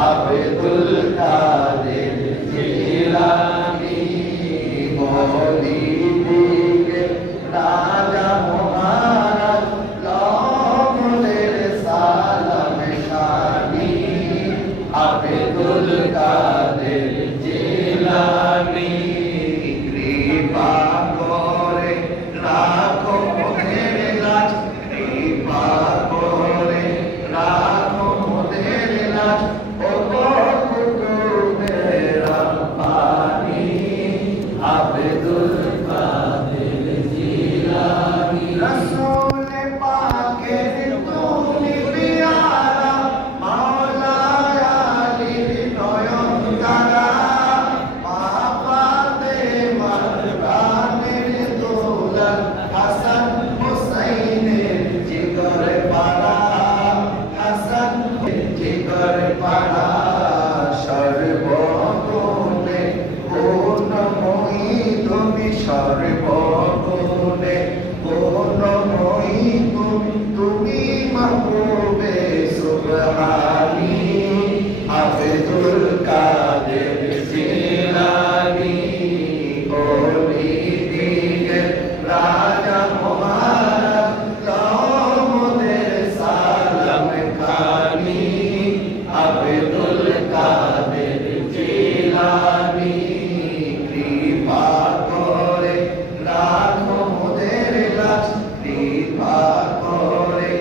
আব্দুল কাদের জিলানী মওলিদিকে রাজা মহারাজ লমনের সালাম শানি আব্দুল কাদের জিলানী কৃপা করে রাখো মোদের লাজ কৃপা করে রাখো মোদের লাজ ও কুতুবে রব্বানি আব্দুল কাদের জিলানী রাসূল পাকের তুমি পিয়ারা মাওলা আলীর নয়ন তারা মা ফাতেমার প্রাণের দৌলত হাসান হুসাইনের জিগর পাড়া হাসান জিগর পাড়া সর্বগুণে গুণময়ী তুমি সর্বগুণে গুণময়ী তুমি মাহবুবে সুবহানী আব্দুল কাদের জিলানী মওলিদিকে রাজা মহারাজ লমনের সালাম খানি আব্দুল কাদের জিলানী কৃপা করে রাখো মোদের লাজ কৃপা করে